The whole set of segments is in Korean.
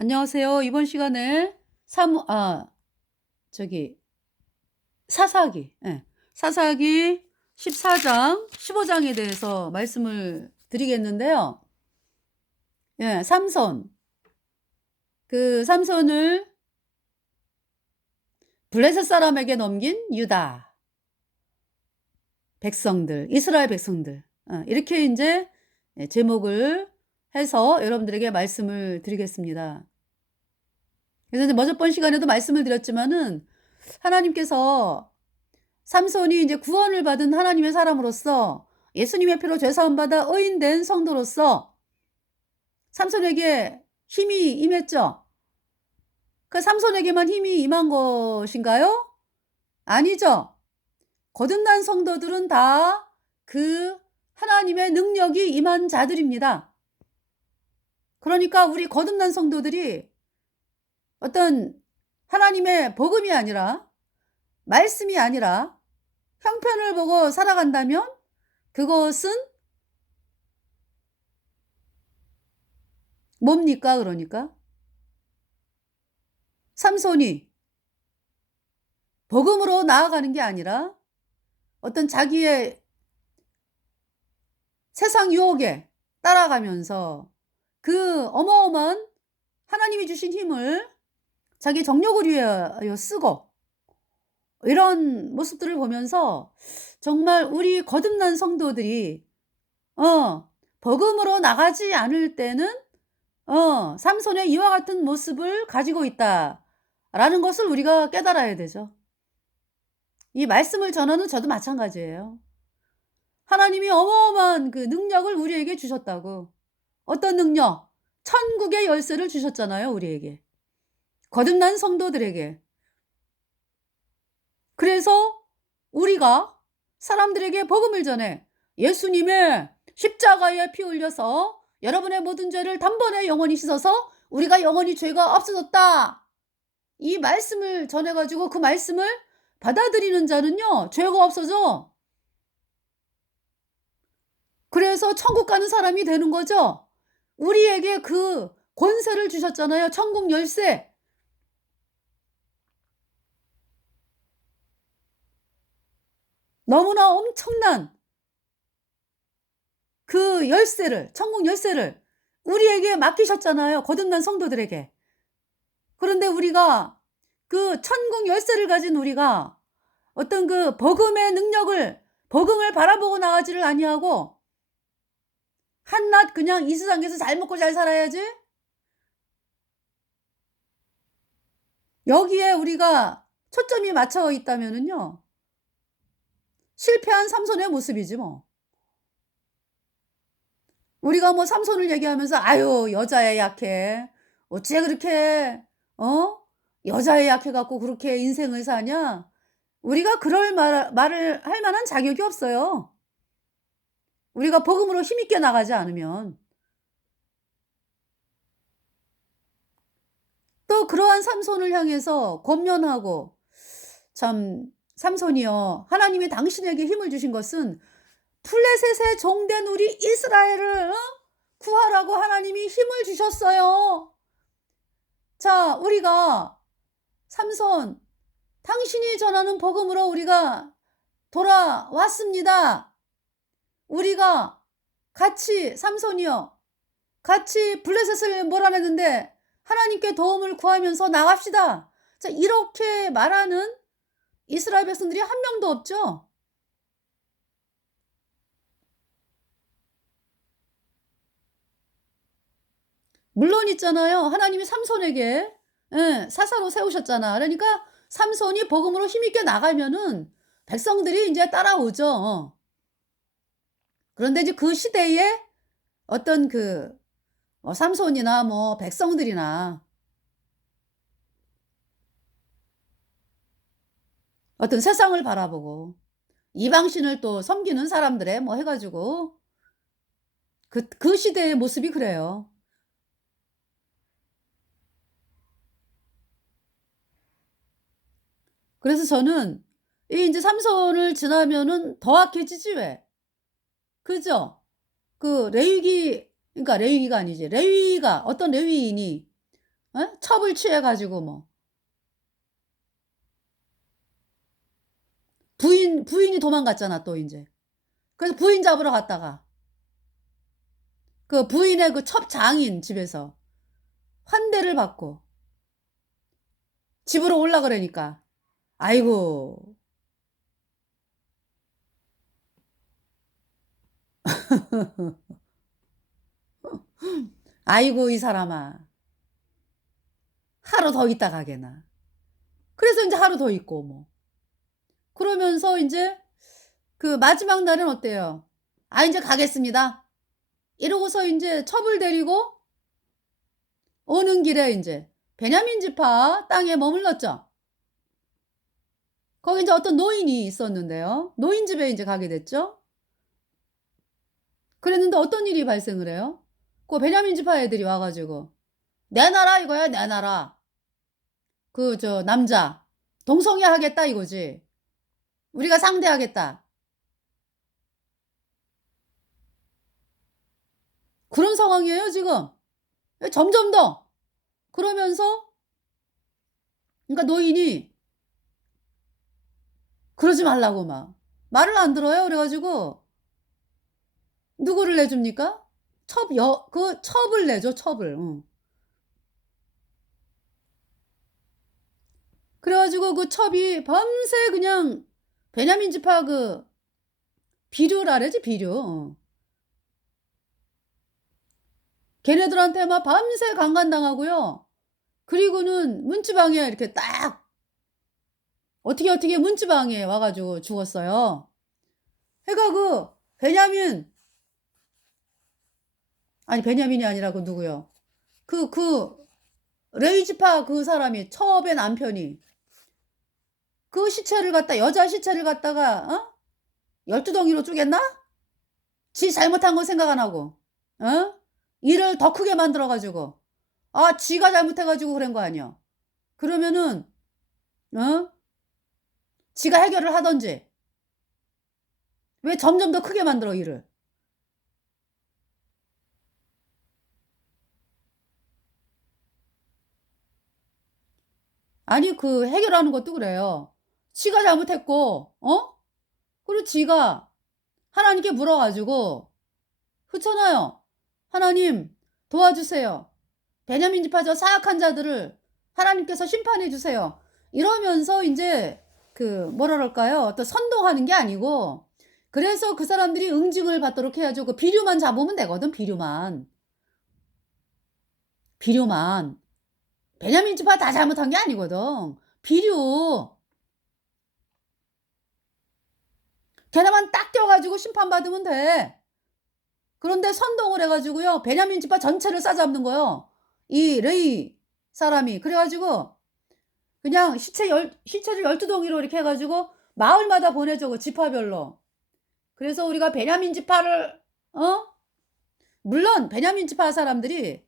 안녕하세요. 이번 시간에 사저기 사사기, 예. 사사기 14장, 15장에 대해서 말씀을 드리겠는데요. 예, 삼손. 그 삼손을 블레셋 사람에게 넘긴 유다 백성들, 이스라엘 백성들. 이렇게 이제 제목을 해서 여러분들에게 말씀을 드리겠습니다. 그래서 이제 먼저번 시간에도 말씀을 드렸지만은 하나님께서 삼손이 이제 구원을 받은 하나님의 사람으로서 예수님의 피로 죄사함 받아 의인된 성도로서 삼손에게 힘이 임했죠. 그 삼손에게만 힘이 임한 것인가요? 아니죠. 거듭난 성도들은 다 그 하나님의 능력이 임한 자들입니다. 그러니까 우리 거듭난 성도들이 어떤 하나님의 복음이 아니라, 말씀이 아니라 형편을 보고 살아간다면 그것은 뭡니까? 그러니까 삼손이 복음으로 나아가는 게 아니라 어떤 자기의 세상 유혹에 따라가면서 그 어마어마한 하나님이 주신 힘을 자기 정욕을 위하여 쓰고, 이런 모습들을 보면서 정말 우리 거듭난 성도들이 복음으로 나가지 않을 때는 삼손의 이와 같은 모습을 가지고 있다라는 것을 우리가 깨달아야 되죠. 이 말씀을 전하는 저도 마찬가지예요. 하나님이 어마어마한 그 능력을 우리에게 주셨다고. 어떤 능력? 천국의 열쇠를 주셨잖아요, 우리에게. 거듭난 성도들에게. 그래서 우리가 사람들에게 복음을 전해 예수님의 십자가에 피 흘려서 여러분의 모든 죄를 단번에 영원히 씻어서 우리가 영원히 죄가 없어졌다, 이 말씀을 전해가지고 그 말씀을 받아들이는 자는요, 죄가 없어져. 그래서 천국 가는 사람이 되는 거죠. 우리에게 그 권세를 주셨잖아요. 천국 열쇠. 너무나 엄청난 그 열쇠를, 천국 열쇠를 우리에게 맡기셨잖아요, 거듭난 성도들에게. 그런데 우리가 그 천국 열쇠를 가진 우리가 어떤 그 복음의 능력을, 복음을 바라보고 나가지를 아니하고 한낱 그냥 이 세상에서 잘 먹고 잘 살아야지, 여기에 우리가 초점이 맞춰 있다면은요, 실패한 삼손의 모습이지 뭐. 우리가 뭐 삼손을 얘기하면서 아유 여자에 약해, 어째 그렇게 여자에 약해 갖고 그렇게 인생을 사냐, 우리가 그럴 말을 할 만한 자격이 없어요. 우리가 복음으로 힘있게 나가지 않으면. 또 그러한 삼손을 향해서 권면하고, 참 삼손이여, 하나님이 당신에게 힘을 주신 것은 블레셋의 종된 우리 이스라엘을 구하라고 하나님이 힘을 주셨어요. 자, 우리가 삼손, 당신이 전하는 복음으로 우리가 돌아왔습니다. 우리가 같이, 삼손이여, 같이 블레셋을 몰아내는데 하나님께 도움을 구하면서 나갑시다. 자, 이렇게 말하는 이스라엘 백성들이 한 명도 없죠. 물론 있잖아요. 하나님이 삼손에게 사사로 세우셨잖아. 그러니까 삼손이 복음으로 힘있게 나가면은 백성들이 이제 따라오죠. 그런데 이제 그 시대에 어떤 그 삼손이나 뭐 백성들이나 어떤 세상을 바라보고 이방신을 또 섬기는 사람들의 뭐 해가지고 그 시대의 모습이 그래요. 그래서 저는 이 이제 삼손을 지나면은 더 악해지지 왜? 그죠? 그 레위기, 그러니까 레위기가 아니지. 레위가 어떤 레위인이 예? 첩을 취해 가지고 뭐 부인이 도망갔잖아 또 인제. 그래서 부인 잡으러 갔다가 그 부인의 그 첩장인 집에서 환대를 받고 집으로 올라 그러니까 아이고. 아이고 이 사람아. 하루 더 있다 가게나. 그래서 인제 하루 더 있고 뭐. 그러면서 인제 그 마지막 날은 어때요? "아 인제 가겠습니다." 이러고서 인제 첩을 데리고 오는 길에 인제 베냐민 지파 땅에 머물렀죠. 거기 인제 어떤 노인이 있었는데요. 노인 집에 인제 가게 됐죠. 그랬는데 어떤 일이 발생을 해요? 그 베냐민 지파 애들이 와 가지고 "내놔라." 이거야, "내놔라." 그 저 남자 "동성애 하겠다." 이거지. "우리가 상대하겠다." 그런 상황이에요 지금. 예 점점 더. 그러면서 그러니까 노인이 그러지 말라고 막 말을 안 들어요. 그래 가지고 누구를 내줍니까? 첩을 내죠, 첩을. 그래 가지고 그 첩이 밤새 그냥 베냐민 지파 그 비류라 그러지 비류. 걔네들한테 막 밤새 강간당하고요. 그리고는 문지방에 이렇게 딱 어떻게 문지방에 와 가지고 죽었어요. 그러니까 그 베냐민 아니 베냐민이 아니라 그 누구요? 그 레위 지파 그 사람이 첩의 남편이 그 시체를 갖다 여자 시체를 갖다가 12 덩이로 쪼갰나? 지 잘못한 거 생각 안 하고. 어? 일을 더 크게 만들어 가지고. 아 지가 잘못해 가지고 그런 거 아니야. 그러면은 어? 지가 해결을 하든지. 왜 점점 더 크게 만들어 일을. 아니 그 해결하는 것도 그래요. 지가 잘못했고 그리고 지가 하나님께 물어 가지고 그렇잖아요. "하나님 도와주세요. 베냐민 지파 저 사악한 자들을 하나님께서 심판해 주세요." 이러면서 인제 그 뭐라 그럴까요? 어떤 선동하는 게 아니고 그래서 그 사람들이 응징을 받도록 해야죠. 그 비류만 잡으면 되거든 비류만. 비류만. 베냐민 지파 다 잘못한 게 아니거든. 비류. 걔네만 딱 껴 가지고 심판받으면 돼. 그런데 선동을 해 가지고요. 베냐민 지파 전체를 싸잡는 거예요. 이 레위 사람이. 그래 가지고 그냥 시체를 12 덩이로 이렇게 해 가지고 마을마다 보내줘 그 지파별로. 그래서 우리가 베냐민 지파를 어 물론 베냐민 지파 사람들이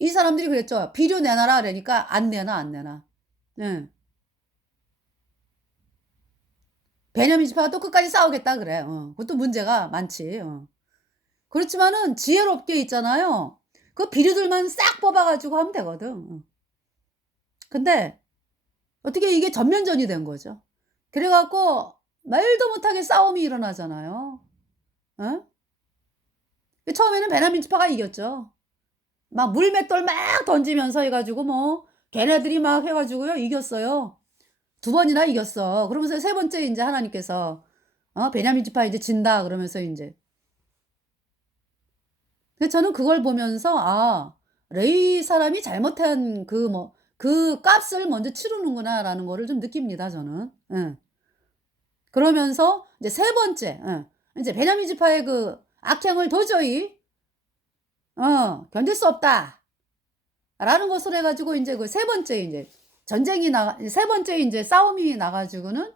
이 사람들이 그랬죠. "비료 내놔라." 그러니까 안 내놔, 안 내놔. 예. 베냐민 지파가 또 끝까지 싸우겠다 그래. 그것도 문제가 많지. 그렇지만은 지혜롭게 있잖아요. 그 비류들만 싹 뽑아 가지고 하면 되거든. 근데 어떻게 이게 전면전이 된 거죠. 그래 갖고 말도 못하게 싸움이 일어나잖아요. 어? 처음에는 베냐민 지파가 이겼죠. 막 물맷돌 막 던지면서 해 가지고 뭐 걔네들이 막 해 가지고요 이겼어요. 2번이나 이겼어. 그러면서 세 번째 인제 하나님께서 "베냐민 지파 이제 진다." 그러면서 인제 그래서 저는 그걸 보면서 '아 레위 사람이 잘못한 그 뭐 그 값을 먼저 치르는구나.'라는 거를 좀 느낍니다 저는. 예. 그러면서 이제 세 번째 인제 베냐민 지파의 그 악행을 도저히 '견딜 수 없다.'라는 것을 해 가지고 인제 그 세 번째 인제 전쟁이 세 번째 인제 싸움이 나 가지고는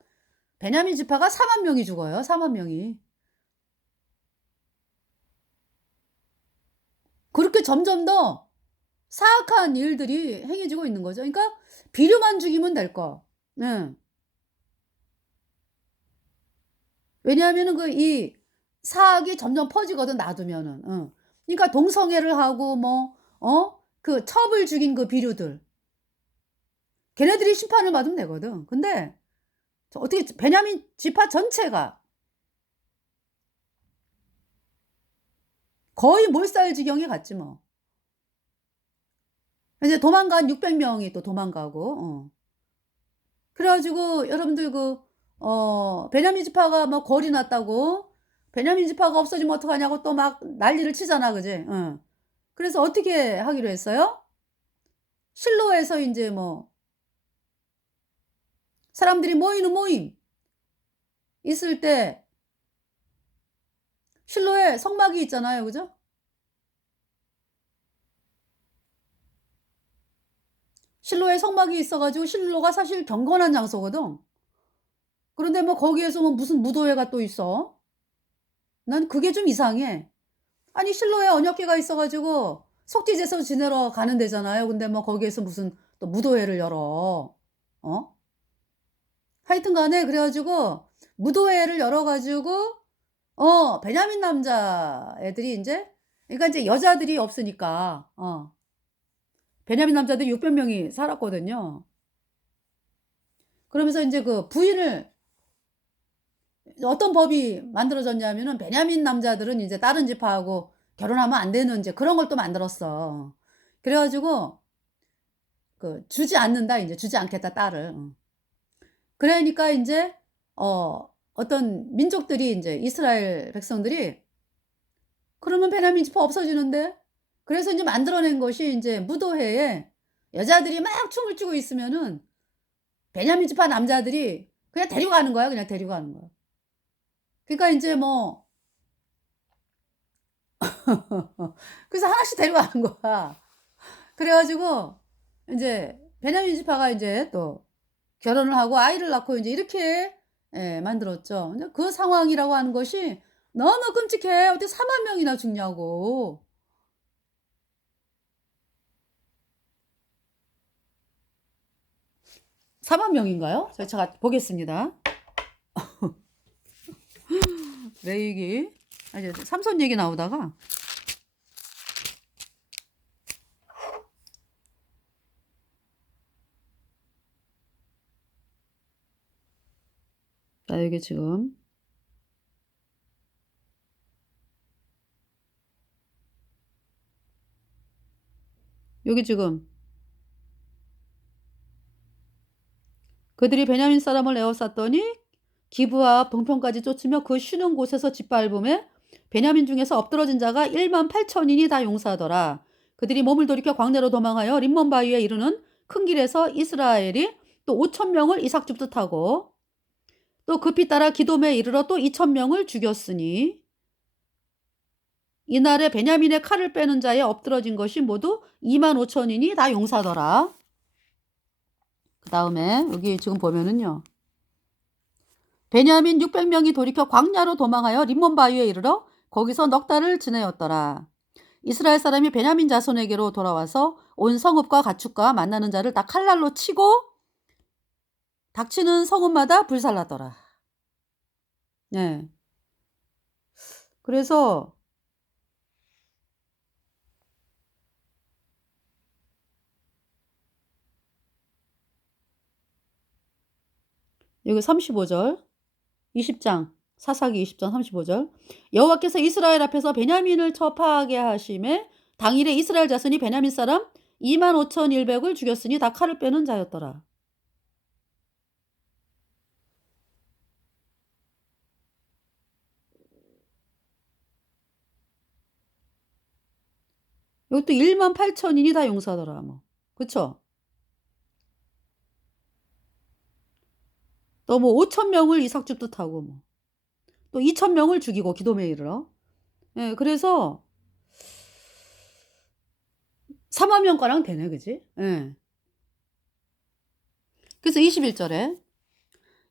베냐민 지파가 4만 명이 죽어요, 4만 명이. 그렇게 점점 더 사악한 일들이 행해지고 있는 거죠. 그러니까 비료만 죽이면 될 거. 예. 왜냐하면은 그 이 사악이 점점 퍼지거든 놔두면은. 그러니까 동성애를 하고 뭐 그 첩을 죽인 그 비류들. 걔네들이 심판을 받으면 되거든. 근데 어떻게 베냐민 지파 전체가 거의 몰살 지경에 갔지 뭐. 이제 도망간 600명이 또 도망가고 그래 가지고 여러분들 베냐민 지파가 뭐 골이 났다고 베냐민 지파가 없어지면 어떡하냐고 또 막 난리를 치잖아. 그지? 그래서 어떻게 하기로 했어요? 실로에서 인제 뭐 사람들이 모이는 모임 있을 때 실로에 성막이 있잖아요. 그죠? 실로에 성막이 있어 가지고 실로가 사실 경건한 장소거든. 그런데 뭐 거기에서 뭐 무슨 무도회가 또 있어? 난 그게 좀 이상해. 아니 실로에 언약궤가 있어 가지고 속죄제사 지내러 가는 데잖아요. 근데 뭐 거기에서 무슨 또 무도회를 열어. 어? 하여튼 간에 그래 가지고 무도회를 열어 가지고 베냐민 남자애들이 인제 그러니까 인제 여자들이 없으니까 베냐민 남자들이 600 명이 살았거든요. 그러면서 인제 그 부인을 어떤 법이 만들어졌냐면은 베냐민 남자들은 이제 다른 지파하고 결혼하면 안 되는 인제 그런 걸 또 만들었어. 그래 가지고 주지 않는다 인제 주지 않겠다 딸을. 그러니까 인제 어떤 민족들이 인제 이스라엘 백성들이 그러면 베냐민 지파 없어지는데 그래서 인제 만들어낸 것이 인제 무도회에 여자들이 막 춤을 추고 있으면은 베냐민 지파 남자들이 그냥 데리고 가는 거야. 그냥 데리고 가는 거야. 그러니까 인제 뭐 그래서 하나씩 데려가는 거야. 그래 가지고 인제 베냐민 지파가 인제 또 결혼을 하고 아이를 낳고 인제 이렇게 만들었죠. 근데 그 상황이라고 하는 것이 너무 끔찍해. 어떻게 4만 명이나 죽냐고. 4만 명인가요? 제가 보겠습니다. 레위기 이제 삼손 얘기 나오다가 자 여기 지금 여기 지금 그들이 베냐민 사람을 에워쌌더니 기브와 동편까지 쫓으며 그 쉬는 곳에서 짓밟음에 베냐민 중에서 엎드러진 자가 18,000인이 다 용사하더라. 그들이 몸을 돌이켜 광야로 도망하여 림몬 바위에 이르는 큰 길에서 이스라엘이 또 5,000명을 이삭 줍듯 하고 또 급히 따라 기돔에 이르러 또 2,000명을 죽였으니 이날에 베냐민의 칼을 빼는 자에 엎드러진 것이 모두 25,000인이 다 용사더라. 그 다음에 여기 지금 보면은요. 베냐민 600명이 돌이켜 광야로 도망하여 림몬 바위에 이르러 거기서 넉 달을 지내었더라. 이스라엘 사람이 베냐민 자손에게로 돌아와서 온 성읍과 가축과 만나는 자를 다 칼날로 치고 닥치는 성읍마다 불살랐더라. 네. 그래서 여기 35절 20장 사사기 20장 35절 여호와께서 이스라엘 앞에서 베냐민을 처파하게 하심에 당일에 이스라엘 자손이 베냐민 사람 25,100을 죽였으니 다 칼을 빼는 자였더라. 여기 또 18,000인이 다 용사더라. 뭐 그쵸? 또 뭐 5,000명을 이삭 줍듯 하고 뭐 또 2,000명을 죽이고 기돔에 이르러 예 그래서 4만 명가량 되네. 그지? 예. 그래서 21절에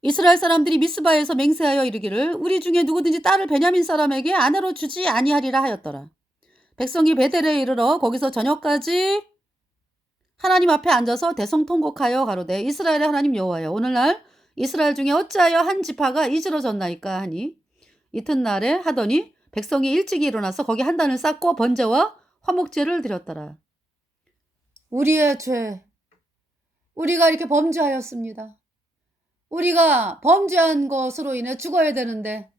이스라엘 사람들이 미스바에서 맹세하여 이르기를 우리 중에 누구든지 딸을 베냐민 사람에게 아내로 주지 아니하리라 하였더라. 백성이 베델에 이르러 거기서 저녁까지 하나님 앞에 앉아서 대성통곡하여 가로되 이스라엘의 하나님 여호와여 오늘날 이스라엘 중에 어찌하여 한 지파가 이지러졌나이까 하니 이튿날에 하더니 백성이 일찍이 일어나서 거기 한 단을 쌓고 번제와 화목제를 드렸더라. 우리의 죄, 우리가 이렇게 범죄하였습니다. 우리가 범죄한 것으로 인해 죽어야 되는데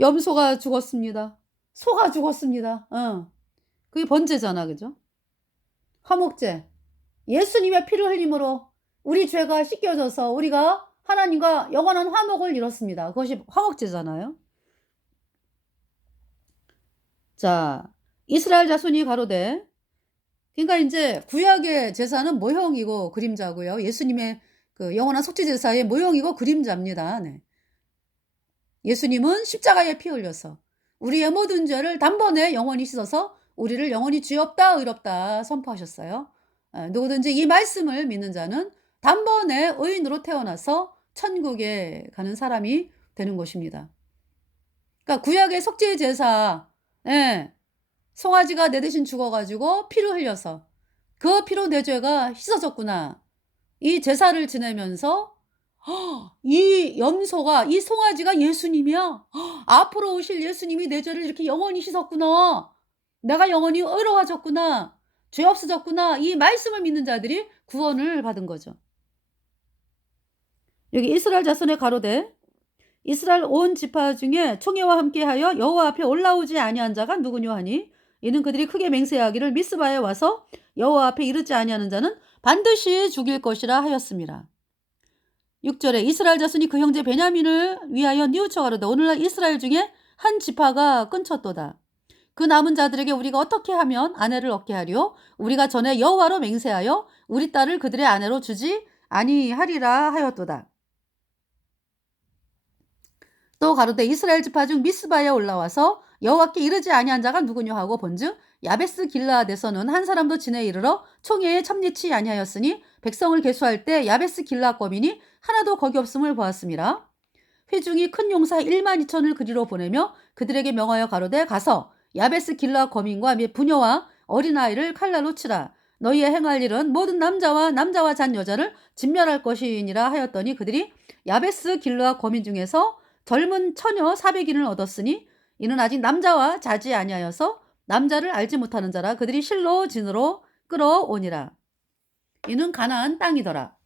염소가 죽었습니다. 소가 죽었습니다. 그게 번제잖아, 그죠? 화목제. 예수님의 피를 흘림으로 우리 죄가 씻겨져서 우리가 하나님과 영원한 화목을 이뤘습니다. 그것이 화목제잖아요. 자, 이스라엘 자손이 가로되, 그러니까 이제 구약의 제사는 모형이고 그림자고요. 예수님의 그 영원한 속죄 제사의 모형이고 그림자입니다. 네. 예수님은 십자가에 피 흘려서 우리의 모든 죄를 단번에 영원히 씻어서 우리를 영원히 죄 없다 의롭다 선포하셨어요. 누구든지 이 말씀을 믿는 자는 단번에 의인으로 태어나서 천국에 가는 사람이 되는 것입니다. 그러니까 구약의 속죄 제사, 송아지가 내 대신 죽어가지고 피를 흘려서 그 피로 내 죄가 씻어졌구나. 이 제사를 지내면서 이 염소가, 이 송아지가 예수님이야. 앞으로 오실 예수님이 내 죄를 이렇게 영원히 씻었구나. 내가 영원히 의로워졌구나. 죄 없어졌구나. 이 말씀을 믿는 자들이 구원을 받은 거죠. 여기 이스라엘 자손의 가로되, 이스라엘 온 지파 중에 총회와 함께하여 여호와 앞에 올라오지 아니한 자가 누구뇨 하니, 이는 그들이 크게 맹세하기를 미스바에 와서 여호와 앞에 이르지 아니하는 자는 반드시 죽일 것이라 하였습니다. 6절에 이스라엘 자손이 그 형제 베냐민을 위하여 뉘우쳐 가로되, 오늘날 이스라엘 중에 한 지파가 끊쳤도다. 그 남은 자들에게 우리가 어떻게 하면 아내를 얻게 하리요? 우리가 전에 여호와로 맹세하여 우리 딸을 그들의 아내로 주지 아니하리라 하였도다. 또 가로되 이스라엘 지파 중 미스바에 올라와서 여호와께 이르지 아니한 자가 누구뇨 하고 본즉 야베스 길라앗에서는 한 사람도 지내 이르러 총회에 참여치 아니하였으니 백성을 계수할 때 야베스 길라앗 거민이 하나도 거기 없음을 보았습니다. 회중이 큰 용사 1만 2천을 그리로 보내며 그들에게 명하여 가로되 가서 야베스 길라앗 거민과 및 부녀와 어린아이를 칼날로 치라. 너희의 행할 일은 모든 남자와 잔 여자를 진멸할 것이니라 하였더니 그들이 야베스 길라앗 거민 중에서 젊은 처녀 400인을 얻었으니 이는 아직 남자와 자지 아니하여서 남자를 알지 못하는 자라. 그들이 실로 진으로 끌어오니라. 이는 가나안 땅이더라.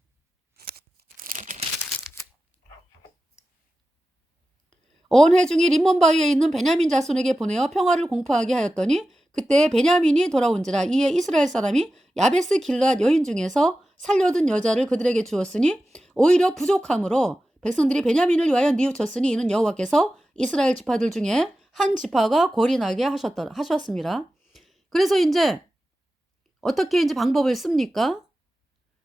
온 회중이 림몬 바위에 있는 베냐민 자손에게 보내어 평화를 공포하게 하였더니 그때 베냐민이 돌아온지라. 이에 이스라엘 사람이 야베스 길앗 여인 중에서 살려둔 여자를 그들에게 주었으니 오히려 부족함으로 백성들이 베냐민을 위하여 뉘우쳤으니 이는 여호와께서 이스라엘 지파들 중에 한 지파가 골이 나게 하셨습니다. 그래서 이제 어떻게 이제 방법을 씁니까?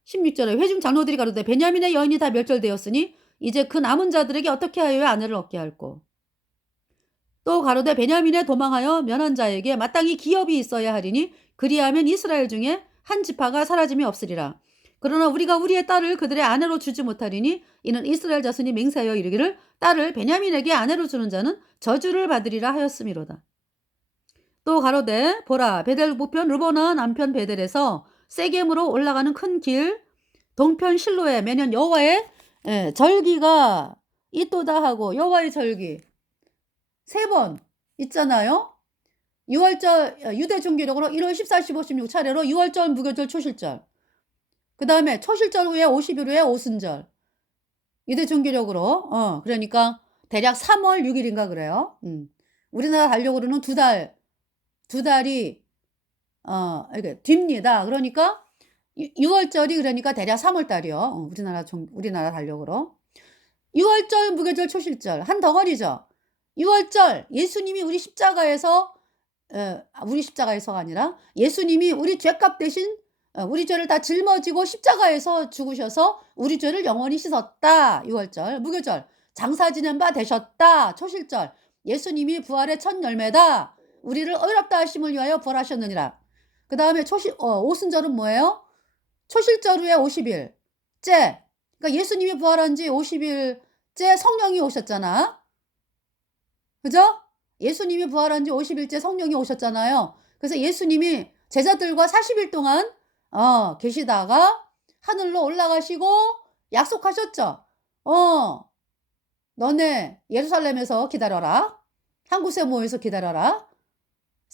16절에 회중 장로들이 가로되 베냐민의 여인이 다 멸절되었으니 이제 그 남은 자들에게 어떻게 하여 아내를 얻게 할꼬. 또 가로되 베냐민에 도망하여 면한 자에게 마땅히 기업이 있어야 하리니 그리하면 이스라엘 중에 한 지파가 사라짐이 없으리라. 그러나 우리가 우리의 딸을 그들의 아내로 주지 못하리니 이는 이스라엘 자손이 맹세하여 이르기를 딸을 베냐민에게 아내로 주는 자는 저주를 받으리라 하였음이로다. 또 가로되 보라 베델 북편 르보나 남편 베델에서 세겜으로 올라가는 큰 길 동편 실로에 매년 여호와의 절기가 있도다 하고 여호와의 절기 3번 있잖아요. 6월절 유대 종교력으로 1월 14, 15, 16 차례로 6월절, 무교절, 초실절. 그 다음에 초실절 후에 50일 후에 오순절. 유대 종교력으로 그러니까 대략 3월 6일인가 그래요. 우리나라 달력으로는 두 달이 이렇게 뒤입니다. 그러니까 6월절이 그러니까 대략 3월 달이요. 우리나라 달력으로 6월절, 무교절, 초실절 한 덩어리죠. 6월절 예수님이 우리 십자가에서가 아니라 예수님이 우리 죄값 대신 우리 죄를 다 짊어지고 십자가에서 죽으셔서 우리 죄를 영원히 씻었다. 6월절. 무교절 장사 지낸 바 되셨다. 초실절 예수님이 부활의 첫 열매다. 우리를 의롭다 하심을 위하여 부활하셨느니라. 그 다음에 오순절은 뭐예요? 초실절 후에 50일째. 그러니까 예수님이 부활한 지 50일째 성령이 오셨잖아. 그죠? 예수님이 부활한 지 50일째 성령이 오셨잖아요. 그래서 예수님이 제자들과 40일 동안 계시다가 하늘로 올라가시고 약속하셨죠. 너네 예루살렘에서 기다려라. 한 곳에 모여서 기다려라.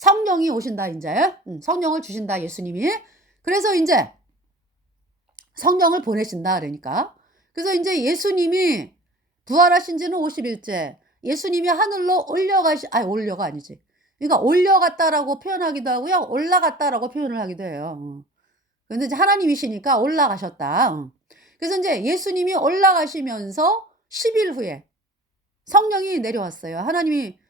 성령이 오신다 인제. 성령을 주신다 예수님이. 그래서 인제 성령을 보내신다 그러니까. 그래서 인제 예수님이 부활하신 지는 50 일째. 예수님이 하늘로 올려가 아니지. 그러니까 올려갔다라고 표현하기도 하고요. 올라갔다라고 표현을 하기도 해요. 근데 이제 하나님이시니까 올라가셨다. 그래서 인제 예수님이 올라가시면서 10일 후에 성령이 내려왔어요.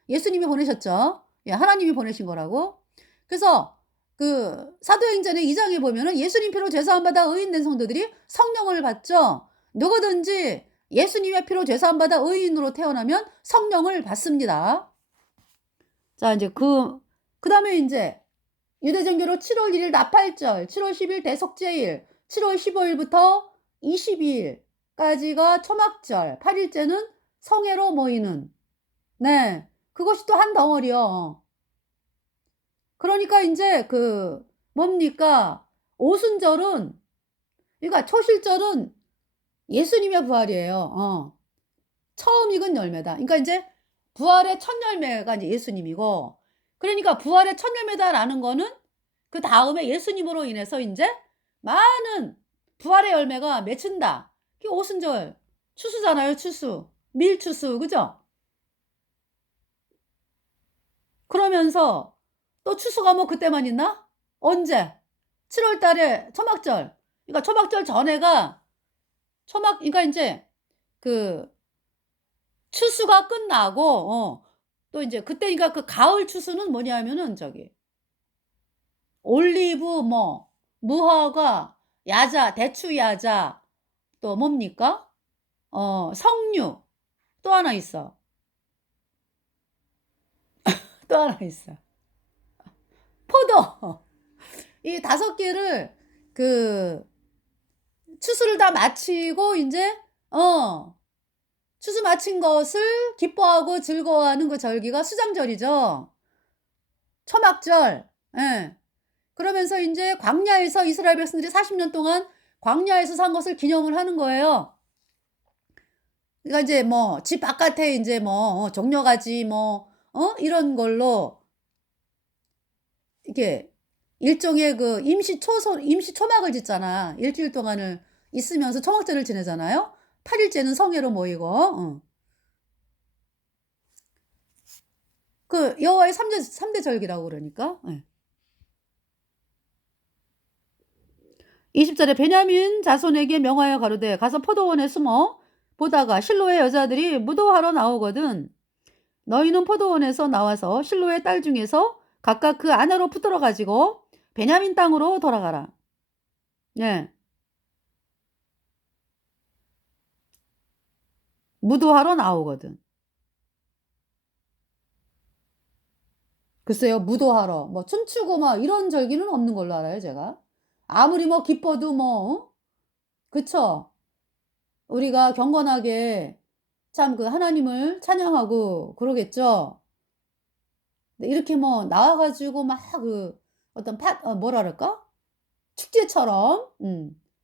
예수님이 보내셨죠. 예, 하나님이 보내신 거라고. 그래서 그 사도행전의 2 장에 보면은 예수님 피로 죄 사함 받아 의인된 성도들이 성령을 받죠. 누구든지 예수님의 피로 죄 사함 받아 의인으로 태어나면 성령을 받습니다. 자, 인제 그다음에 인제 유대종교로 7월 1일 나팔절, 7월 10일 대속죄일, 7월 15 일부터 22 일까지가 초막절, 8 일째는 성회로 모이는, 네, 그것이 또 한 덩어리요. 그러니까 인제 뭡니까? 오순절은, 그러니까 초실절은 예수님의 부활이에요. 처음 익은 열매다. 그러니까 인제 부활의 첫 열매가 인제 예수님이고, 그러니까 부활의 첫 열매다라는 거는 그다음에 예수님으로 인해서 인제 많은 부활의 열매가 맺힌다. 그게 오순절 추수잖아요, 추수. 밀추수. 그죠? 그러면서 또 추수가 뭐 그때만 있나? 언제? 7월 달에 초막절. 그러니까 초막절 전에가 그러니까 인제 그 추수가 끝나고 또 인제 그때, 그러니까 그 가을 추수는 뭐냐면은 올리브, 뭐 무화과, 야자, 대추 야자, 또 뭡니까? 석류, 또 하나 있어. 또 하나 있어. 포도. 이 5 개를 그 추수를 다 마치고 인제 추수 마친 것을 기뻐하고 즐거워하는 그 절기가 수장절이죠. 초막절. 예. 그러면서 인제 광야에서 이스라엘 백성들이 40년 동안 광야에서 산 것을 기념을 하는 거예요. 그러니까 인제 뭐 집 바깥에 인제 뭐 종려가지 뭐 이런 걸로 이렇게 일종의 그 임시 초막을 짓잖아. 일 주일 동안을 있으면서 초막절을 지내잖아요. 8 일째는 성회로 모이고. 그 여호와의 삼대 절기라고 그러니까. 예. 20 절에 베냐민 자손에게 명하여 가로되 가서 포도원에 숨어 보다가 실로의 여자들이 무도하러 나오거든 너희는 포도원에서 나와서 실로의 딸 중에서 각각 그 아내로 붙들어 가지고 베냐민 땅으로 돌아가라. 예. 무도하러 나오거든. 글쎄요. 무도하러 뭐 춤추고 막 이런 절기는 없는 걸로 알아요 제가. 아무리 뭐 기뻐도 뭐 그쵸. 우리가 경건하게 참 하나님을 찬양하고 그러겠죠. 근데 이렇게 뭐 나와 가지고 막 어떤 뭐라 그럴까? 축제처럼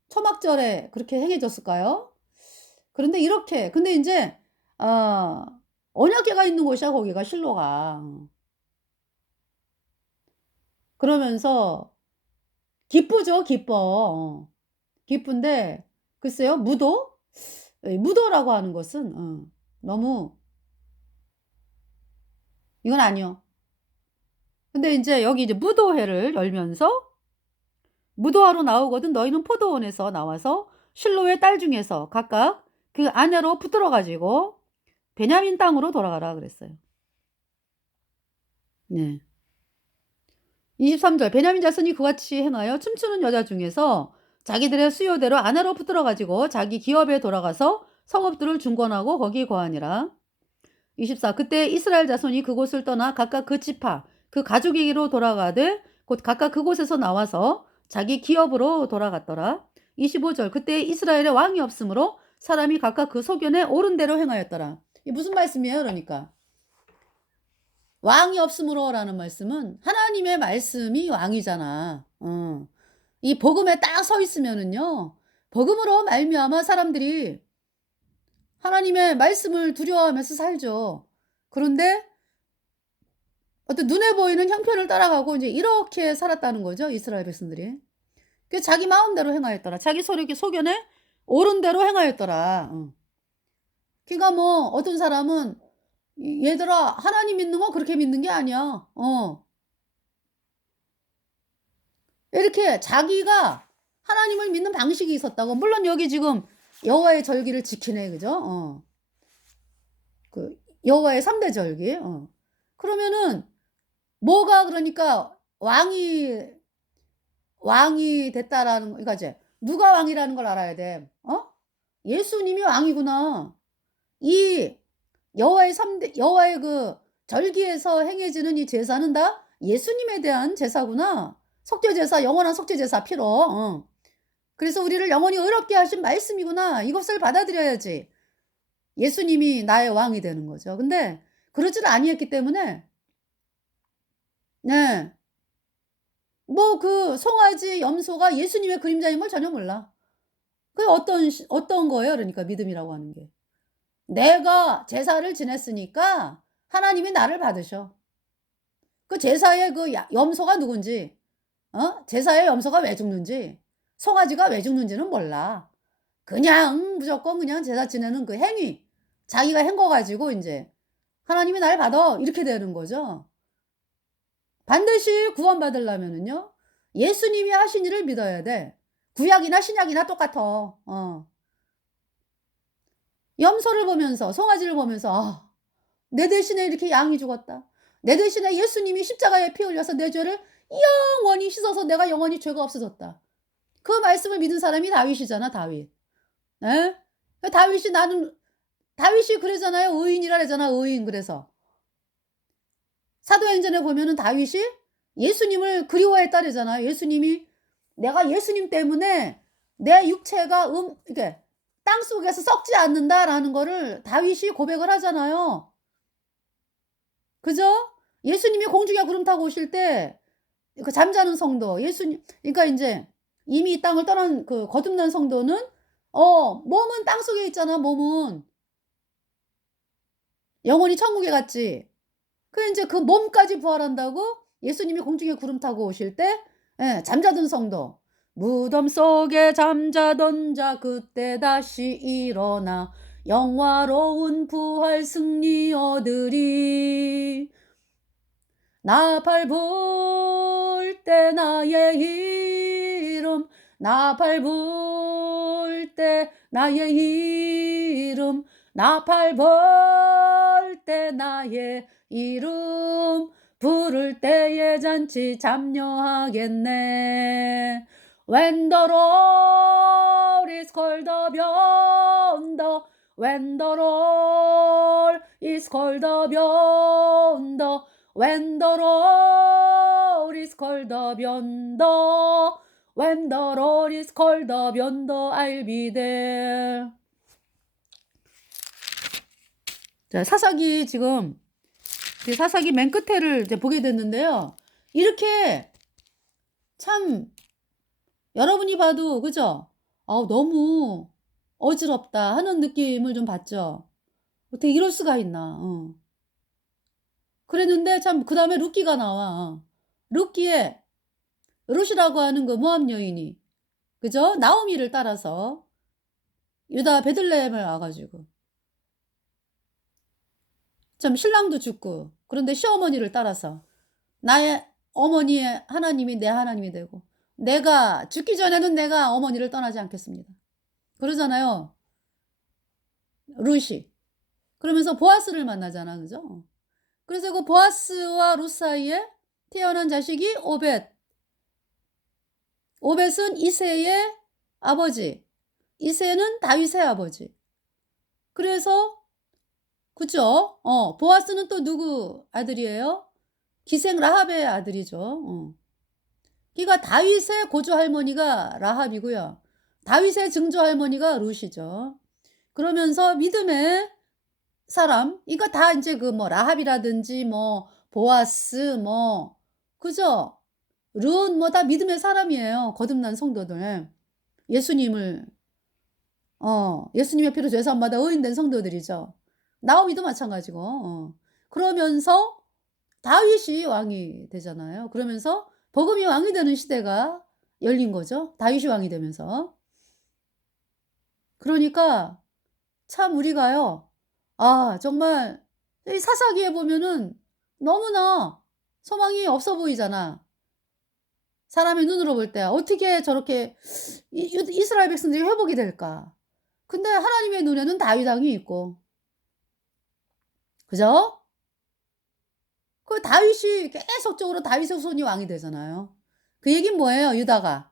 초막절에 그렇게 행해졌을까요? 그런데 이렇게 근데 인제 아 언약궤가 있는 곳이야 거기가 실로가. 그러면서 기쁘죠, 기뻐. 기쁜데 글쎄요. 무도? 예, 무도라고 하는 것은 너무 이건 아니요. 근데 인제 여기 이제 무도회를 열면서 무도하러 나오거든 너희는 포도원에서 나와서 실로의 딸 중에서 각각 그 아내로 붙들어 가지고 베냐민 땅으로 돌아가라 그랬어요. 네. 23 절 베냐민 자손이 그같이 행하여 춤추는 여자 중에서 자기들의 수요대로 아내로 붙들어 가지고 자기 기업에 돌아가서 성읍들을 중건하고 거기 거하니라. 24 그때 이스라엘 자손이 그곳을 떠나 각각 그 지파 그 가족에게로 돌아가되 곧 각각 그곳에서 나와서 자기 기업으로 돌아갔더라. 25절 그때 이스라엘에 왕이 없으므로 사람이 각각 그 소견에 옳은 대로 행하였더라. 이게 무슨 말씀이에요 그러니까? 왕이 없으므로라는 말씀은 하나님의 말씀이 왕이잖아. 이 복음에 딱 서 있으면은요. 복음으로 말미암아 사람들이 하나님의 말씀을 두려워하면서 살죠. 그런데 어떤 눈에 보이는 형편을 따라가고 이제 이렇게 살았다는 거죠, 이스라엘 백성들이. 그 자기 마음대로 행하였더라. 자기 소견에 옳은 대로 행하였더라. 그러니까 뭐 어떤 사람은 얘들아 하나님 믿는 거 그렇게 믿는 게 아니야. 이렇게 자기가 하나님을 믿는 방식이 있었다고. 물론 여기 지금 여호와의 절기를 지키네. 그죠? 그 여호와의 3대 절기. 그러면은 뭐가 그러니까 왕이 됐다라는 거, 그러니까 이제 누가 왕이라는 걸 알아야 돼. 예수님이 왕이구나. 이 여호와의 그 절기에서 행해지는 이 제사는 다 예수님에 대한 제사구나. 속죄제사, 영원한 속죄제사 피로. 그래서 우리를 영원히 의롭게 하신 말씀이구나. 이것을 받아들여야지 예수님이 나의 왕이 되는 거죠. 근데 그러지를 아니했기 때문에 네. 뭐 그 송아지 염소가 예수님의 그림자인 걸 전혀 몰라. 그게 어떤 거예요 그러니까 믿음이라고 하는 게. 내가 제사를 지냈으니까 하나님이 나를 받으셔. 그 제사의 그 염소가 누군지, 제사의 염소가 왜 죽는지, 송아지가 왜 죽는지는 몰라. 그냥 무조건 그냥 제사 지내는 그 행위, 자기가 한 거 가지고 인제 '하나님이 날 받아.' 이렇게 되는 거죠. 반드시 구원받으려면은요, 예수님이 하신 일을 믿어야 돼. 구약이나 신약이나 똑같아. 염소를 보면서 송아지를 보면서 '아 내 대신에 이렇게 양이 죽었다. 내 대신에 예수님이 십자가에 피 흘려서 내 죄를 영원히 씻어서 내가 영원히 죄가 없어졌다.' 그 말씀을 믿은 사람이 다윗이잖아, 다윗. 예? 그 다윗이 그러잖아요. 의인이라 그러잖아, 의인 그래서. 사도행전에 보면은 다윗이 예수님을 그리워했다 그러잖아요. 예수님이 "내가 예수님 때문에 내 육체가 이렇게 땅속에서 썩지 않는다."라는 거를 다윗이 고백을 하잖아요. 그죠? 예수님이 공중에 구름 타고 오실 때 그 잠자는 성도 예수님 그러니까 인제 이미 이 땅을 떠난 그 거듭난 성도는 몸은 땅속에 있잖아, 몸은. 영원히 천국에 갔지. 그 인제 그 몸까지 부활한다고 예수님이 공중에 구름 타고 오실 때 잠자던 성도 "무덤 속에 잠자던 자 그때 다시 일어나 영화로운 부활 승리 얻으리. 나팔 불 때 나의 이름 나팔 불 때 나의 이름 나팔 불 때 나의 이름 부를 때에 잔치 참여하겠네. When the Lord is called up yonder When the Lord is called up yonder When the Lord is called up yonder When the Lord is called up yonder I'll be there. 자, 사사기 지금 사사기 맨 끝에를 이제 보게 됐는데요. 이렇게 참 여러분이 봐도 그죠? 너무 어지럽다 하는 느낌을 좀 받죠. 어떻게 이럴 수가 있나. 그랬는데 참 그다음에 룻기가 나와. 룻기에 룻이라고 하는 그 모압 여인이 그죠? 나오미를 따라서 유다 베들레헴을 와 가지고 참 신랑도 죽고 그런데 시어머니를 따라서 나의 어머니의 하나님이 내 하나님이 되고 내가 죽기 전에는 내가 어머니를 떠나지 않겠습니다. 그러잖아요. 룻이. 그러면서 보아스를 만나잖아. 그죠? 그래서 그 보아스와 룻 사이에 태어난 자식이 오벳. 오벳은 이새의 아버지. 이새는 다윗의 아버지. 그래서 그죠? 보아스는 또 누구 아들이에요? 기생 라합의 아들이죠. 그러니까 다윗의 고조 할머니가 라합이고요. 다윗의 증조 할머니가 룻이죠. 그러면서 믿음의 사람 이거 다 인제 그 뭐 라합이라든지 뭐 보아스 뭐 그죠? 룻 뭐 다 믿음의 사람이에요, 거듭난 성도들. 예수님을 예수님의 피로 죄 사함 받아 의인된 성도들이죠. 나오미도 마찬가지고. 그러면서 다윗이 왕이 되잖아요. 그러면서 복음이 왕이 되는 시대가 열린 거죠. 다윗이 왕이 되면서. 그러니까 참 우리가요. 정말 이 사사기에 보면은 너무나 소망이 없어 보이잖아. 사람의 눈으로 볼 때 어떻게 저렇게 이스라엘 백성들이 회복이 될까? 근데 하나님의 눈에는 다윗 왕이 있고. 그죠? 그 다윗이 계속적으로 다윗의 후손이 왕이 되잖아요. 그 얘기는 뭐예요? 유다가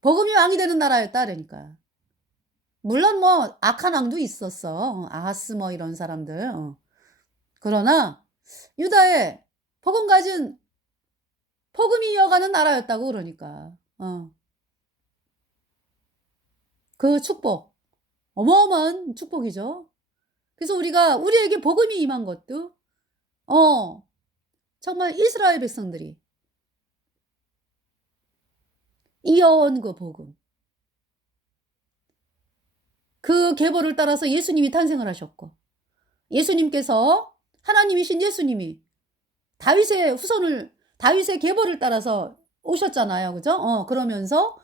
복음이 왕이 되는 나라였다 그러니까. 물론 뭐 악한 왕도 있었어. 아하스 뭐 이런 사람들. 그러나 유다에 복음 가진 복음이 이어가는 나라였다고 그러니까. 그 축복. 어마어마한 축복이죠. 그래서 우리에게 복음이 임한 것도 정말 이스라엘 백성들이 이어온 그 복음. 그 계보를 따라서 예수님이 탄생을 하셨고 예수님께서 하나님이신 예수님이 다윗의 계보를 따라서 오셨잖아요. 그죠? 그러면서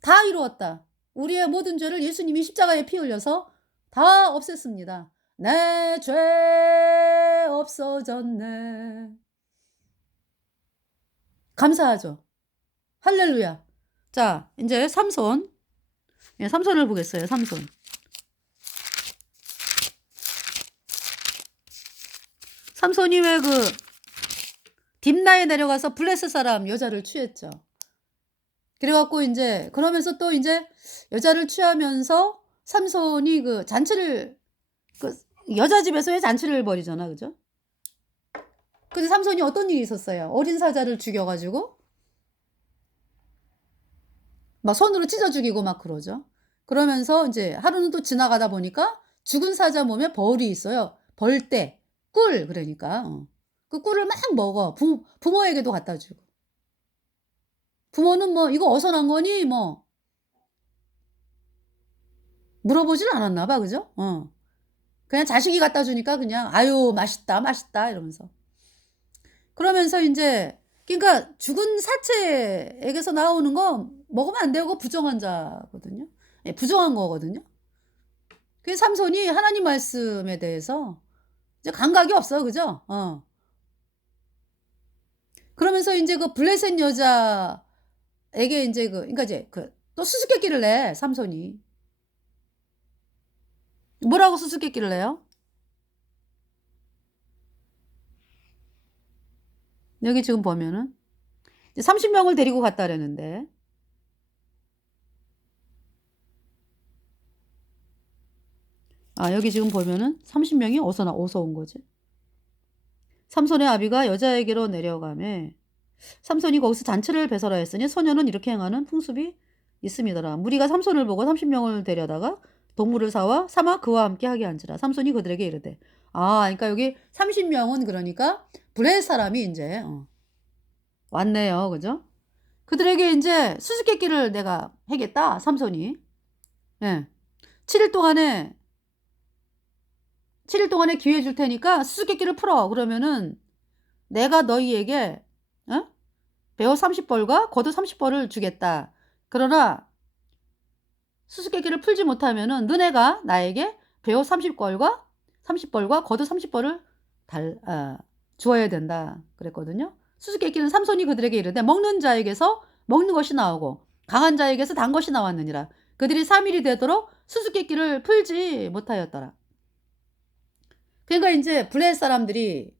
다 이루었다. 우리의 모든 죄를 예수님이 십자가에 피 흘려서 다 없앴습니다. 내 죄 없어졌네. 감사하죠. 할렐루야. 자, 이제 삼손. 예, 삼손을 보겠어요. 삼손. 삼손이 왜 딥나에 내려가서 블레셋 사람 여자를 취했죠. 그래갖고 이제 그러면서 또 이제 여자를 취하면서 삼손이 잔치를 여자 집에서의 잔치를 벌이잖아, 그죠? 근데 삼손이 어떤 일이 있었어요? 어린 사자를 죽여가지고 막 손으로 찢어 죽이고 막 그러죠. 그러면서 이제 하루는 또 지나가다 보니까 죽은 사자 몸에 벌이 있어요. 벌떼, 꿀 그러니까 그 꿀을 막 먹어. 부모에게도 갖다 주고. 부모는 뭐 이거 어디서 난 거니 뭐 물어보질 않았나 봐, 그죠? 그냥 자식이 갖다 주니까 그냥 아유 맛있다 맛있다 이러면서. 그러면서 이제 그러니까 죽은 사체에게서 나오는 거 먹으면 안 되고 부정한 자거든요. 예, 부정한 거거든요. 그 삼손이 하나님 말씀에 대해서 이제 감각이 없어, 그죠? 그러면서 이제 그 블레셋 여자에게 이제 그러니까 이제 또 수수께끼를 내 삼손이. 뭐라고 수수께끼를 내요? 여기 지금 보면은 30명을 데리고 갔다라는데 여기 지금 보면은 30명이 어디서 온 거지? 삼손의 아비가 여자에게로 내려가매 삼손이 거기서 잔치를 베서라 했으니 소녀는 이렇게 행하는 풍습이 있음이더라. 무리가 삼손을 보고 30명을 데려다가 동물을 삼아 그와 함께 하게 한지라. 삼손이 그들에게 이르되 그러니까 여기 30명은 그러니까 블레셋 사람이 이제 왔네요. 그죠? 그들에게 이제 수수께끼를 내가 하겠다. 삼손이. 예. 7일 동안에 기회 줄 테니까 수수께끼를 풀어. 그러면은 내가 너희에게 배옷 30벌과 겉옷 30벌을 주겠다. 그러나 수수께끼를 풀지 못하면은 너네가 나에게 배옷 30벌과 겉옷 30벌을 주어야 된다. 그랬거든요. 수수께끼는 삼손이 그들에게 이르되 먹는 자에게서 먹는 것이 나오고 강한 자에게서 단 것이 나왔느니라. 그들이 3일이 되도록 수수께끼를 풀지 못하였더라. 그러니까 이제 블레셋 사람들이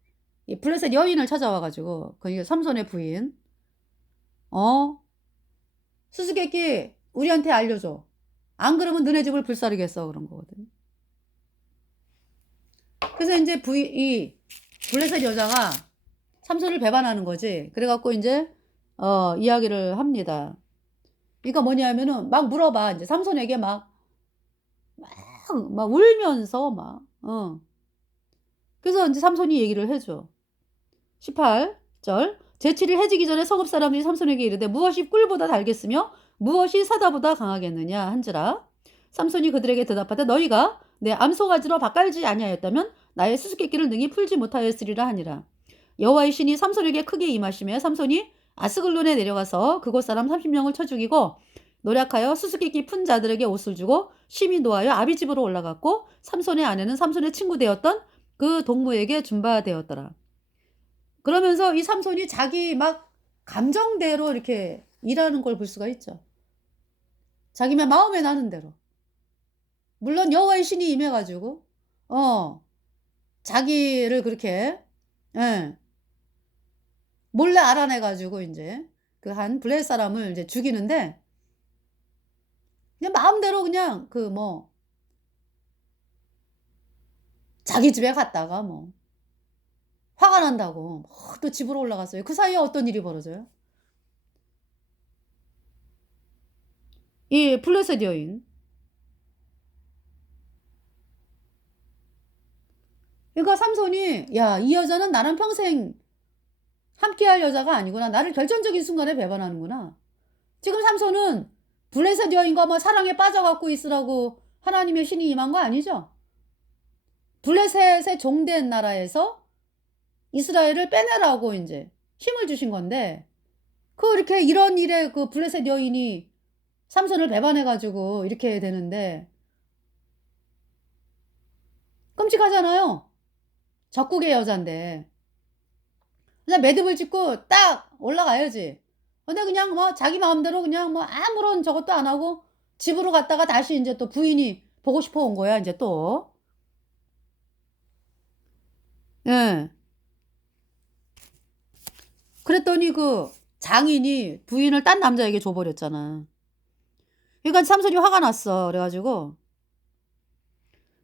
이 블레셋 여인을 찾아와가지고 그 삼손의 부인 수수께끼 우리한테 알려줘. 안 그러면 너네 집을 불사르겠어 그런 거거든요. 그래서 이제 이 블레셋 여자가 삼손을 배반하는 거지. 그래갖고 이제 이야기를 합니다. 그러니까 뭐냐면은 막 물어봐. 이제 삼손에게 막 울면서 그래서 이제 삼손이 얘기를 해줘. 18절 제7일 해지기 전에 성읍 사람들이 삼손에게 이르되 무엇이 꿀보다 달겠으며 무엇이 사다보다 강하겠느냐 한지라. 삼손이 그들에게 대답하되 너희가 내 암소가지로 밭갈지 아니하였다면 나의 수수께끼를 능히 풀지 못하였으리라 하니라. 여호와의 신이 삼손에게 크게 임하시며 삼손이 아스글론에 내려가서 그곳 사람 30명을 쳐 죽이고 노력하여 수수께끼 푼 자들에게 옷을 주고 심히 노하여 아비 집으로 올라갔고 삼손의 아내는 삼손의 친구 되었던 그 동무에게 준바되었더라. 그러면서 이 삼손이 자기 막 감정대로 이렇게 일하는 걸 볼 수가 있죠. 자기 마음에 나는 대로. 물론 여호와의 신이 임해가지고 자기를 그렇게 몰래 알아내가지고 이제 그 한 블레셋 사람을 이제 죽이는데 그냥 마음대로 그냥 그 뭐 자기 집에 갔다가 뭐 화가 난다고 또 집으로 올라갔어요. 그 사이에 어떤 일이 벌어져요? 이 블레셋 여인. 그러니까 삼손이 야, 이 여자는 나랑 평생 함께할 여자가 아니구나. 나를 결정적인 순간에 배반하는구나. 지금 삼손은 블레셋 여인과 뭐 사랑에 빠져갖고 있으라고 하나님의 신이 임한 거 아니죠? 블레셋의 종된 나라에서 이스라엘을 빼내라고 이제 힘을 주신 건데 이렇게 이런 일에 그 블레셋 여인이 삼손을 배반해가지고 이렇게 되는데 끔찍하잖아요. 적국의 여잔데 그냥 매듭을 짓고 딱 올라가야지. 근데 그냥 뭐 자기 마음대로 그냥 뭐 아무런 저것도 안 하고 집으로 갔다가 다시 이제 또 부인이 보고 싶어 온 거야 이제 또. 예. 그랬더니 그 장인이 부인을 딴 남자에게 줘버렸잖아. 그러니까 삼손이 화가 났어. 그래가지고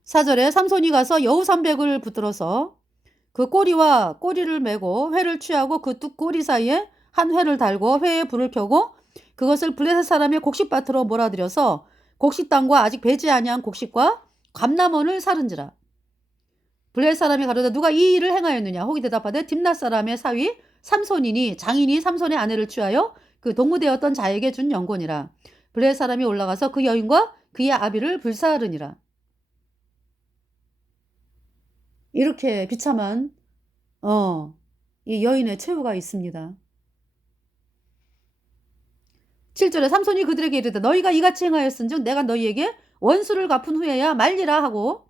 4절에 삼손이 가서 여우삼백을 붙들어서 그 꼬리와 꼬리를 메고 회를 취하고 그 두 꼬리 사이에 한 회를 달고 회에 불을 켜고 그것을 블레셋 사람의 곡식밭으로 몰아들여서 곡식당과 아직 배지 아니한 곡식과 감람원을 사른지라. 블레셋 사람이 가로되 누가 이 일을 행하였느냐. 혹이 대답하되 딥낫 사람의 사위 삼손이니 장인이 삼손의 아내를 취하여 그 동무되었던 자에게 준 영곤이라. 블레셋 사람이 올라가서 그 여인과 그의 아비를 불사르니라. 이렇게 비참한 이 여인의 최후가 있습니다. 7절에 삼손이 그들에게 이르되 너희가 이같이 행하였은즉 내가 너희에게 원수를 갚은 후에야 말리라 하고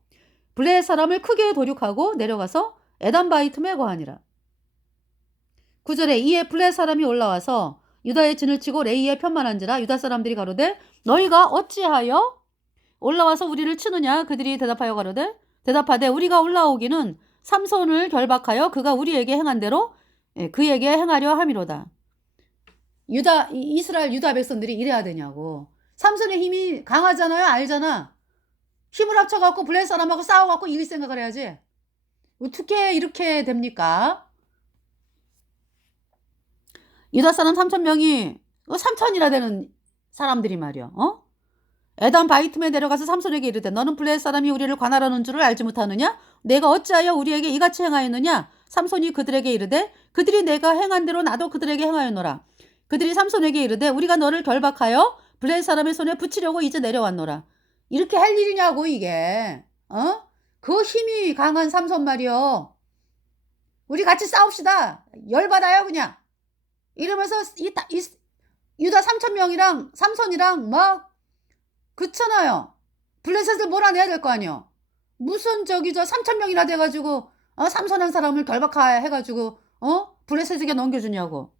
블레셋 사람을 크게 도륙하고 내려가서 에담바이틈에 거하니라. 9절에 이에 블레셋 사람이 올라와서 유다의 진을 치고 레이의 편만한지라. 유다 사람들이 가로되 너희가 어찌하여 올라와서 우리를 치느냐. 그들이 대답하되 우리가 올라오기는 삼손을 결박하여 그가 우리에게 행한 대로 그에게 행하려 함이로다. 이스라엘 유다 백성들이 이래야 되냐고. 삼손의 힘이 강하잖아요. 알잖아. 힘을 합쳐갖고 블레셋 사람하고 싸워갖고 이길 생각을 해야지. 어떻게 이렇게 됩니까? 유다 사람 3,000명이 3,000이나 되는 사람들이 말이야. 에담 바이틈에 내려가서 삼손에게 이르되 너는 블레셋 사람이 우리를 관할하는 줄을 알지 못하느냐? 내가 어찌하여 우리에게 이같이 행하였느냐? 삼손이 그들에게 이르되 그들이 내가 행한 대로 나도 그들에게 행하였노라. 그들이 삼손에게 이르되 우리가 너를 결박하여 블레셋 사람의 손에 붙이려고 이제 내려왔노라. 이렇게 할 일이냐고 이게. 그 힘이 강한 삼손 말이요. 우리 같이 싸웁시다. 열받아요 그냥. 이러면서 유다 3,000명이랑 삼손이랑 막 그렇잖아요. 블레셋을 몰아내야 될 거 아니요. 무슨 저 3,000명이나 돼가지고 삼손 한 사람을 결박해가지고 블레셋에게 넘겨주냐고.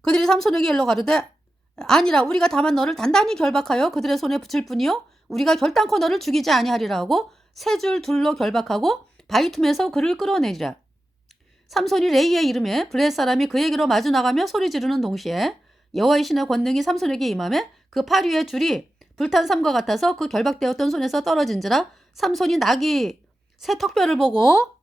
그들이 삼손에게 일러 가르되 아니라 우리가 다만 너를 단단히 결박하여 그들의 손에 붙일 뿐이요 우리가 결단코 너를 죽이지 아니하리라 하고 세 줄 둘로 결박하고 바이툼에서 그를 끌어내리라. 삼손이 레이의 이름에 블레셋 사람이 그에게로 마주 나가며 소리 지르는 동시에 여호와의 신의 권능이 삼손에게 임하매 그 팔 위의 줄이 불탄 삼과 같아서 그 결박되었던 손에서 떨어진지라. 삼손이 나귀 새 턱뼈를 보고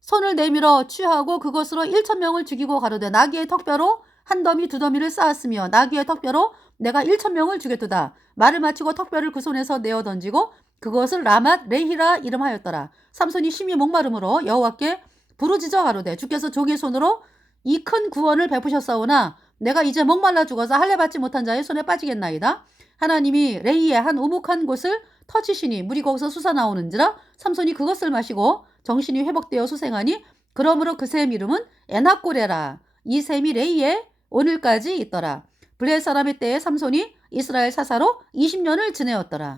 손을 내밀어 취하고 그것으로 1,000명을 죽이고 가로되 나귀의 턱뼈로 한 더미 두 더미를 쌓았으며 나귀의 턱뼈로 내가 1,000명을 죽였도다. 말을 마치고 턱뼈를 그 손에서 내어 던지고 그것을 라맛 레히라 이름하였더라. 삼손이 심히 목마름으로 여호와께 부르짖어 가로되 주께서 종의 손으로 이 큰 구원을 베푸셨사오나 내가 이제 목말라 죽어서 할례 받지 못한 자의 손에 빠지겠나이다. 하나님이 레이의 한 우묵한 곳을 터치시니 물이 거기서 솟아나오는지라 삼손이 그것을 마시고 정신이 회복되어 수생하니 그러므로 그 샘 이름은 에나꼬레라. 이 샘이 레이에 오늘까지 있더라. 블레 사람의 때에 삼손이 이스라엘 사사로 20년을 지내었더라.